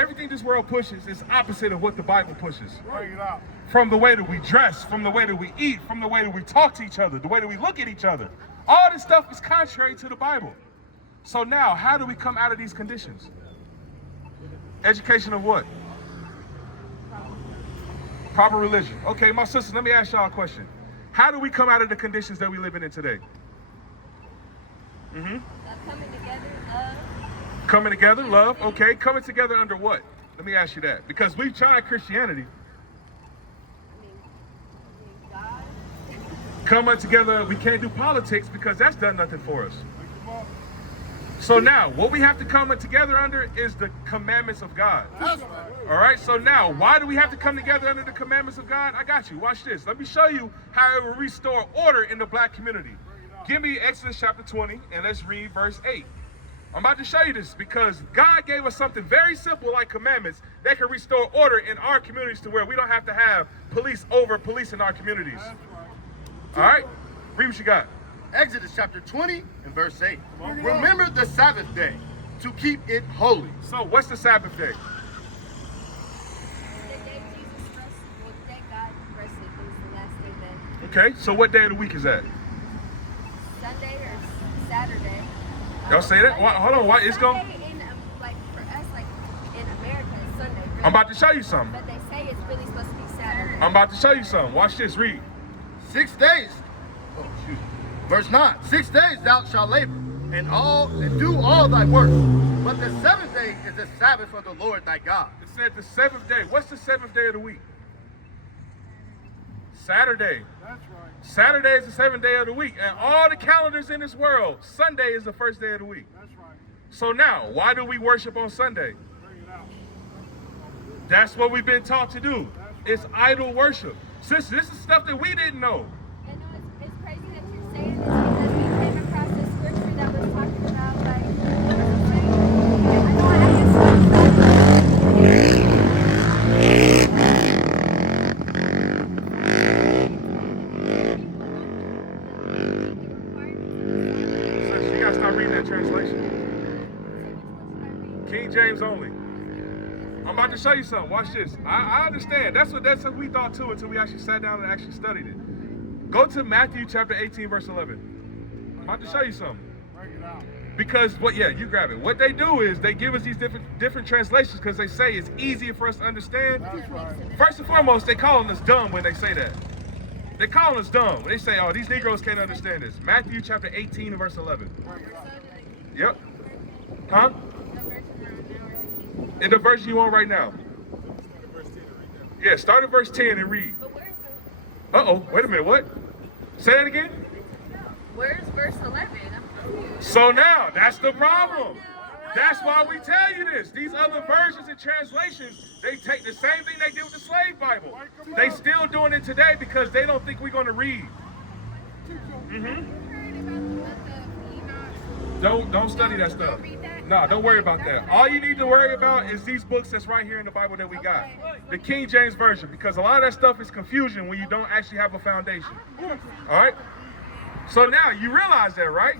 everything this world pushes is opposite of what the Bible pushes. Bring it out. From the way that we dress, from the way that we eat, from the way that we talk to each other, the way that we look at each other. All this stuff is contrary to the Bible. So now, how do we come out of these conditions? Education of what? Proper religion. Okay, my sisters, let me ask y'all a question. How do we come out of the conditions that we live in today? Coming together, love. Coming together, love. Okay, coming together under what? Let me ask you that. Because we've tried Christianity. God. Coming together, we can't do politics because that's done nothing for us. So now, what we have to come together under is the commandments of God. That's right. All right, so now, why do we have to come together under the commandments of God? I got you. Watch this. Let me show you how it will restore order in the black community. Give me Exodus chapter 20, and let's read verse 8. I'm about to show you this because God gave us something very simple like commandments that can restore order in our communities to where we don't have to have police over police in our communities. That's right. All right, read what you got. Exodus chapter 20 and verse 8. Remember the Sabbath day to keep it holy. So what's the Sabbath day? The day Jesus rested, well, the day God rested, it was the last day that Okay, so what day of the week is that? Sunday or Saturday. Y'all say that? Hold on, why? It's going. Sunday in, like for us, like in America, it's Sunday. Really. I'm about to show you something. But they say it's really supposed to be Saturday. I'm about to show you something. Watch this. Read. 6 days. Oh, shoot. Verse 9. 6 days thou shalt labor and do all thy work. But the seventh day is the Sabbath of the Lord thy God. It said the seventh day. What's the seventh day of the week? Saturday. That's right. Saturday is the seventh day of the week. And all the calendars in this world, Sunday is the first day of the week. That's right. So now, why do we worship on Sunday? Bring it out. That's what we've been taught to do. It's idol worship. Sister, this is stuff that we didn't know. And no, it's crazy that you're saying this because we came across this scripture that was talking about like I know I Sis, you gotta stop reading that translation. King James only. I'm about to show you something. Watch this. I understand. That's what we thought too until we actually sat down and actually studied it. Go to Matthew chapter 18, verse 11. I'm about to show you something. Bring it out. Because you grab it. What they do is they give us these different translations because they say it's easier for us to understand. That's right. First and foremost, they calling us dumb when they say that. They calling us dumb when they say, "Oh, these Negroes can't understand this." Matthew chapter 18 and verse 11. Bring it out. Yep. Huh? In the version you want right now. Yeah, start at verse 10 and read. But where's Uh-oh, wait a minute, what? Say that again? where's verse 11? I'm confused. So now, that's the problem. That's why we tell you this. These other versions and translations, they take the same thing they did with the slave Bible. They still doing it today because they don't think we're going to read. Don't study that stuff. No, don't worry about that. All you need to worry about is these books that's right here in the Bible that we got. The King James Version, because a lot of that stuff is confusion when you don't actually have a foundation. All right? So now, you realize that, right?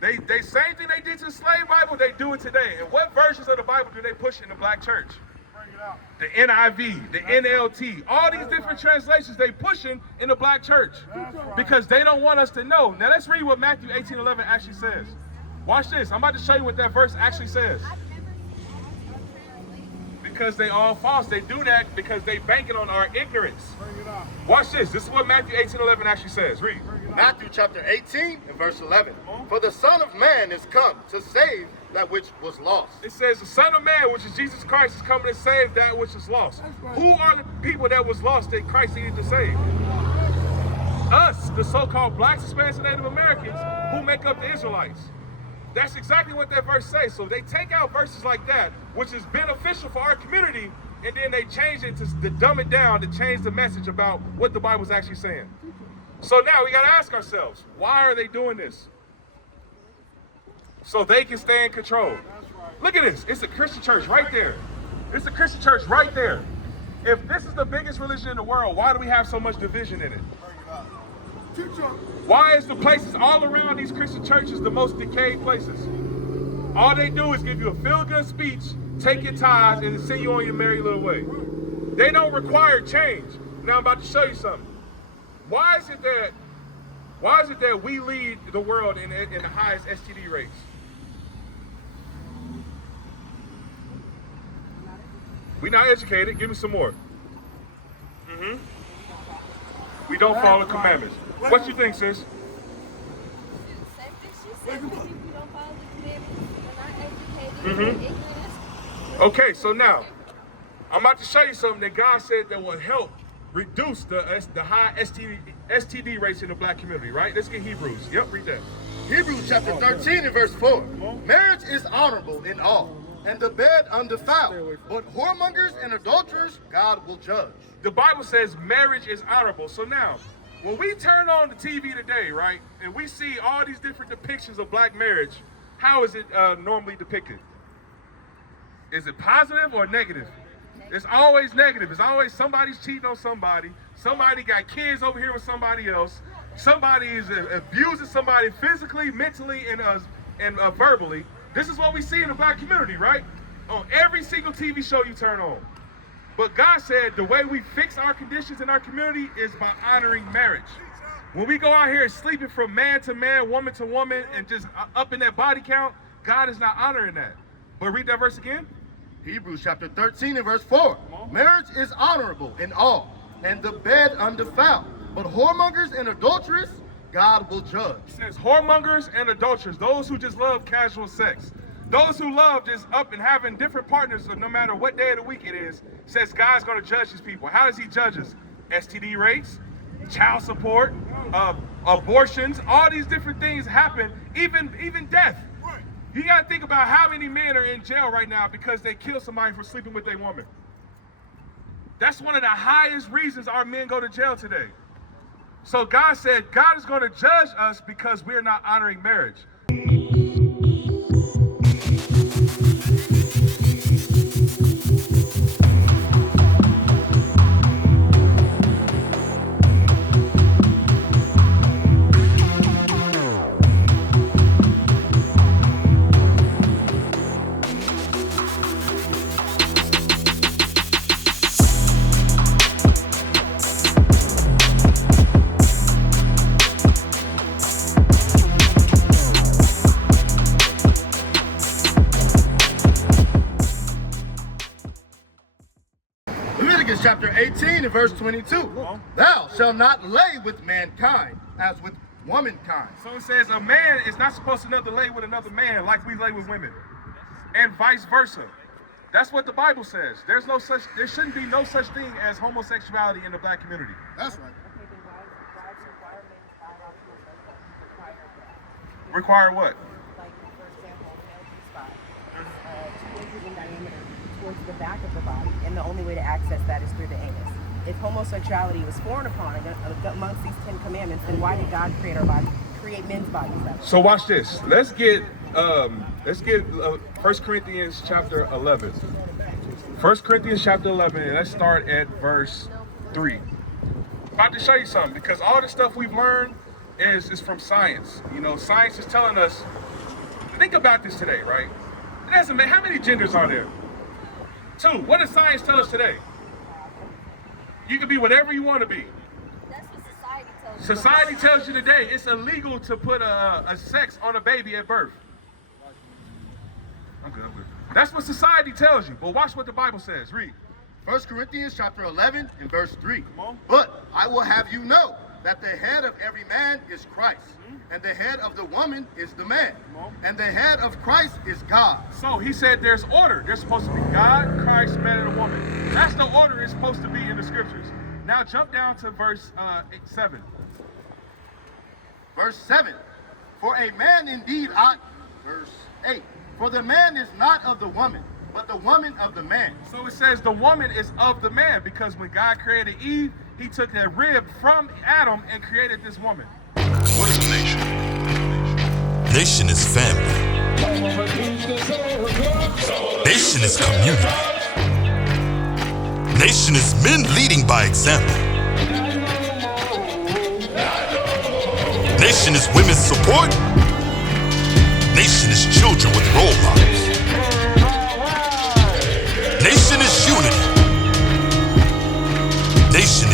They same thing they did to the slave Bible, they do it today. And what versions of the Bible do they push in the black church? Bring it out. The NIV, the NLT, all these different translations they pushing in the black church because they don't want us to know. Now let's read what Matthew 18:11 actually says. Watch this. I'm about to show you what that verse actually says. Because they all false. They do that because they banking on our ignorance. Bring it out. Watch this. This is what Matthew 18:11 actually says. Read. Matthew chapter 18 and verse 11. For the Son of Man is come to save that which was lost. It says the Son of Man, which is Jesus Christ, is coming to save that which is lost. Who are the people that was lost that Christ needed to save? Us, the so-called blacks, Hispanics, and Native Americans who make up the Israelites. That's exactly what that verse says. So they take out verses like that, which is beneficial for our community, and then they change it to dumb it down to change the message about what the Bible's actually saying. So now we got to ask ourselves, why are they doing this? So they can stay in control. Look at this. It's a Christian church right there. It's a Christian church right there. If this is the biggest religion in the world, why do we have so much division in it? Why is the places all around these Christian churches the most decayed places? All they do is give you a feel-good speech, take your tithes, and send you on your merry little way. They don't require change. Now I'm about to show you something. Why is it that we lead the world in the highest STD rates? We're not educated. Give me some more. We don't follow the commandments. What you think, sis? Same thing she said. We don't follow the commandments. We're not educated. We're ignorant. Okay, so now I'm about to show you something that God said that will help reduce the high STD rates in the black community, right? Let's get Hebrews. Yep, read that. Hebrews chapter 13 and verse 4. Marriage is honorable in all, and the bed undefiled. But whoremongers and adulterers, God will judge. The Bible says marriage is honorable. So now, when we turn on the TV today, right, and we see all these different depictions of black marriage, how is it normally depicted? Is it positive or negative? It's always negative. It's always somebody's cheating on somebody. Somebody got kids over here with somebody else. Somebody is abusing somebody physically, mentally, and verbally. This is what we see in the black community, right? On every single TV show you turn on. But God said the way we fix our conditions in our community is by honoring marriage. When we go out here sleeping from man to man, woman to woman, and just up in that body count, God is not honoring that. But read that verse again. Hebrews chapter 13 and verse 4. Marriage is honorable in all, and the bed undefiled. But whoremongers and adulterers, God will judge. It says whoremongers and adulterers, those who just love casual sex. Those who love just up and having different partners, no matter what day of the week it is, says God's going to judge these people. How does he judge us? STD rates, child support, abortions, all these different things happen, even death. You got to think about how many men are in jail right now because they killed somebody for sleeping with a woman. That's one of the highest reasons our men go to jail today. So God said God is going to judge us because we're not honoring marriage. Chapter 18 and verse 22. Thou shalt not lay with mankind as with womankind. So it says a man is not supposed to lay with another man like we lay with women, and vice versa. That's what the Bible says. There shouldn't be no such thing as homosexuality in the black community. That's right. Require what? Like, for example, the LG spot is 2 inches in diameter towards the back of the body, and the only way to access that is through the anus. If homosexuality was sworn upon amongst these 10 commandments, then why did God create men's bodies that way? So watch this. Let's get 1 Corinthians chapter 11. 1 Corinthians chapter 11, and let's start at verse 3. I'm about to show you something, because all the stuff we've learned is from science. You know, science is telling us, think about this today, right? It doesn't matter, how many genders are there? 2. What does science tell us today? You can be whatever you want to be. That's what society tells you. Society tells you today it's illegal to put a sex on a baby at birth. I'm good. That's what society tells you. But watch what the Bible says. Read. 1 Corinthians chapter 11 and verse 3. Come on. But I will have you know that the head of every man is Christ, and the head of the woman is the man, and the head of Christ is God. So he said there's order. There's supposed to be God, Christ, man, and a woman. That's the order it's supposed to be in the scriptures. Now jump down to verse 7. Verse 7. For a man indeed ought, verse 8. For the man is not of the woman, but the woman of the man. So it says the woman is of the man, because when God created Eve, he took that rib from Adam and created this woman. What is a nation? Nation is family. Nation is community. Nation is men leading by example. Nation is women's support. Nation is children with role models. nation